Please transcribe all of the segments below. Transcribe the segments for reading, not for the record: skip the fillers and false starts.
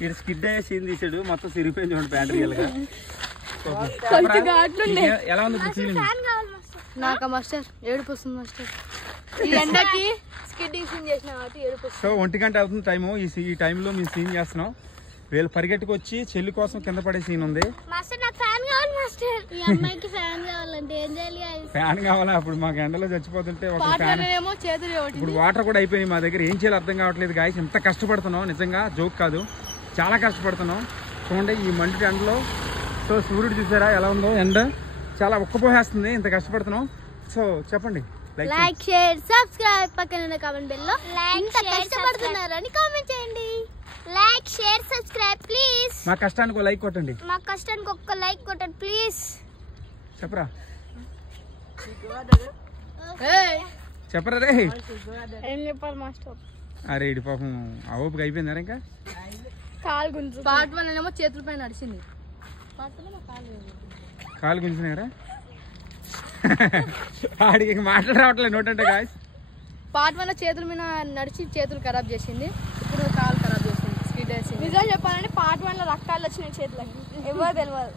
ఇక్కడ స్కిడ్ అయ్యే సీన్ తీసాడు, మొత్తం సిరిపోయింది చూడండి ప్యాంట్ రియల్గా. ఎలా ఉంది ఫీలింగ్? నాకు మాస్టర్ ఏడుపు వస్తుంది మాస్టర్. ఈ ఎండకి స్కిడ్డింగ్ సీన్ చేసిన కాబట్టి ఏడుపు వస్తుంది. సో 1 గంట అవుతుంది టైము. ఈ టైంలో మేము సీన్ చేస్తున్నాం. వీళ్ళు పరిగెట్టుకు వచ్చి చెల్లి కోసం కింద పడే సీన్ ఉంది. ఫ్యాన్ కావాలా? అప్పుడు మాకు ఎండలో చచ్చిపోతుంటే ఒక ఫ్యాన్. ఇప్పుడు వాటర్ కూడా అయిపోయింది మా దగ్గర. ఏం చేయాలో అర్థం కావట్లేదు గాయస్. ఎంత కష్టపడుతున్నాం నిజంగా, జోక్ కాదు, చాలా కష్టపడుతున్నాం. చూడండి ఈ మండు ఎండలో. సో సూర్యుడు చూసారా ఎలా ఉందో, ఎండ చాలా ఉక్కపోసేస్తుంది. ఇంత కష్టపడుతున్నాం. సో చెప్పండి, లైక్ షేర్ సబ్స్క్రైబ్, పక్కన ఉన్న కామెంట్ బెల్ లో ఇంత కష్టపడుతున్నారని కామెంట్ చేయండి. Like share subscribe please. మా కష్టానికి లైక్ కొట్టండి. మా కష్టానికి ఒక్క లైక్ కొట్టండి ప్లీజ్. చెప్పరా చెప్పరా రే. ఏం చెప్పాలి మాస్టర్? అరే ఇటు పాపం ఆ ఓపిక అయిపోయిందా ఇంకా? కాలు గుంజు. పార్ట్ 1 ఏమో చేతుల పైన నడిచింది, కాలు గుంజినారా? ఆడికి మాటలు రావట్లేదు నోటంటే గాయస్. పార్ట్ 1 చేతుల మీద నడిచి చేతులు ఖరాబ్ చేసింది, ఇప్పుడు కాలు ఖరాబ్ చేసింది, స్కిడ్ వేసింది. నిజం చెప్పాలంటే పార్ట్ 1 లో రక్తాలు వచ్చినాయి చేతులకి, ఎవరు తెలియదు.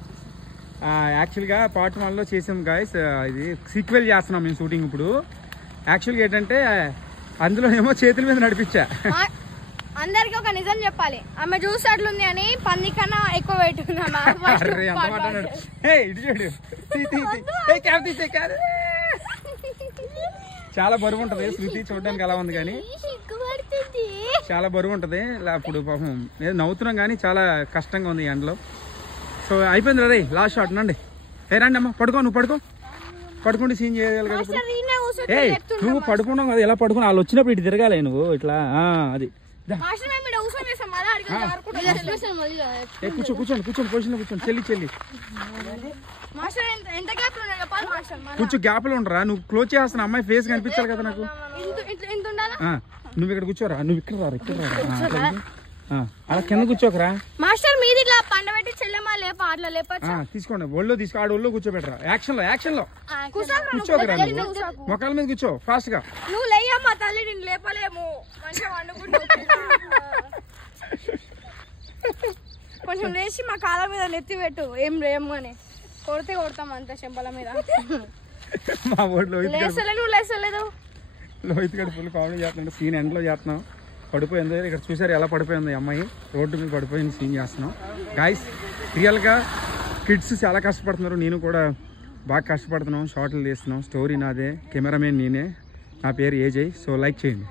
యాక్చువల్గా పార్ట్ 1 లో చేసాం గాయస్. ఇది సీక్వెల్ చేస్తున్నాం మేము షూటింగ్ ఇప్పుడు. యాక్చువల్గా ఏంటంటే అందులో ఏమో చేతుల మీద నడిపించా. అందరికి ఒక నిజం చెప్పాలి, ఆమె జ్యూస్ అట్లుంది అని పంది కన్నా ఎక్కువ వెయిట్ చాలా బరువు ఉంటది. శృతి చూడడానికి అలా ఉంది కానీ చాలా బరువు ఉంటది. అప్పుడు పాపం ఏదో నవ్వుతున్నాం కానీ చాలా కష్టంగా ఉంది ఎండలో. సో అయిపోయింది రే, లాస్ట్ షాట్ నండి. ఏ రండి అమ్మా, పడుకో, నువ్వు పడుకో, పడుకుంటే సీన్ చేయాలి కదా. ఏ నువ్వు పడుకున్నావు కదా, ఎలా పడుకున్నా? వాళ్ళు వచ్చినప్పుడు ఇటు తిరగాలి నువ్వు ఇట్లా. అది కూర్చోండి పొజిషన్ కూర్చోండి. చెల్లి కూర్చో, గ్యాప్ లో ఉండరా. నువ్వు క్లోజ్ చేస్తున్నా, అమ్మాయి ఫేస్ కనిపించాలి కదా నాకు. నువ్వు ఇక్కడ కూర్చోరా, నువ్వు ఇక్కడ రా. అలా కింద కూర్చోకరా మాస్టర్. మీది ఇట్లా పండబెట్టి చెల్లెమ్మా లేప అట్లా లేపచ్చా? తీసుకోండి, ఒళ్ళో తీసుకో, ఆడ ఒళ్ళో కూర్చోబెట్టరా. యాక్షన్ లో కూర్చోకరా, మొక్కల మీద కూర్చో ఫాస్ట్ గా. నువ్వు లేయమ్మా తల్లి, నేను లేపలేము, మంచిగా వండుకుంటా. కొంచెం లేచి మా కాళ్ళ మీద నెత్తి పెట్టు, ఏం లేము అని. కొడితే కొడతాం అంత చెంపల మీద. మా ఊళ్ళో నువ్వు లేసలేదు. లోహిత్ గడు ఫుల్ కామెడీ చేస్తున్నాడు. సీన్ ఎండ్లో చేస్తున్నాం. పడిపోయింది ఇక్కడ చూసారు ఎలా పడిపోయింది అమ్మాయి, రోడ్డు మీద పడిపోయింది. సీన్ చేస్తున్నాం గాయస్. రియల్గా కిడ్స్ చాలా కష్టపడుతున్నారు, నేను కూడా బాగా కష్టపడుతున్నాం. షార్ట్లు తీస్తున్నాం. స్టోరీ నాదే, కెమెరామెన్ నేనే. నా పేరు ఏజయ్. సో లైక్ చేయండి.